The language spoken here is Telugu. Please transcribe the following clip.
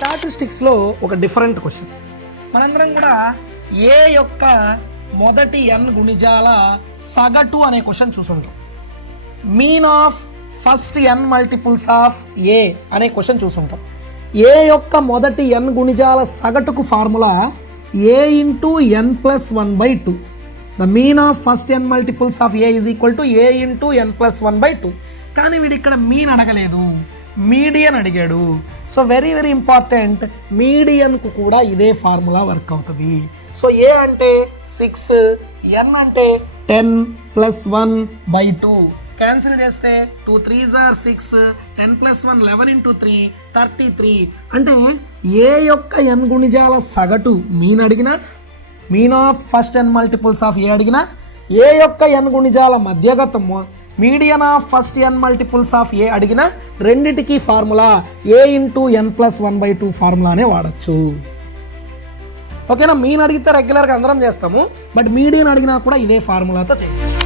స్టాటిస్టిక్స్లో ఒక డిఫరెంట్ క్వశ్చన్. మనందరం కూడా ఏ యొక్క మొదటి n గుణిజాల సగటు అనే క్వశ్చన్ చూసుంటాం. Mean of first n multiples of a అనే క్వశ్చన్ చూసుంటాం. ఏ యొక్క మొదటి n గుణిజాల సగటుకు formula a into n+1/2. The mean of first n multiples of a is equal to a into n+1/2. కానీ వీడు ఇక్కడ మీన్ అడగలేదు, మీడియన్ అడిగాడు. సో వెరీ వెరీ ఇంపార్టెంట్, మీడియన్కు కూడా ఇదే ఫార్ములా వర్క్ అవుతుంది. సో ఏ అంటే 6, n అంటే 10 + 1/2. క్యాన్సిల్ చేస్తే 2 3s are 6, 10 + 1 11 × 3 33. అంటే ఏ యొక్క n గుణిజాల సగటు మీన్ అడిగినా, mean of first n multiples of a అడిగినా, ఏ యొక్క n గుణిజాల మధ్యగతము median of first n multiples of a అడిగినా రెండిటికి ఫార్ములా a ఇంటూ n+1/2 ఫార్ములానే వాడచ్చు. ఓకేనా? మీన్ అడిగితే రెగ్యులర్గా అందరం చేస్తాము, బట్ మీడియన్ అడిగినా కూడా ఇదే ఫార్ములాతో చేయొచ్చు.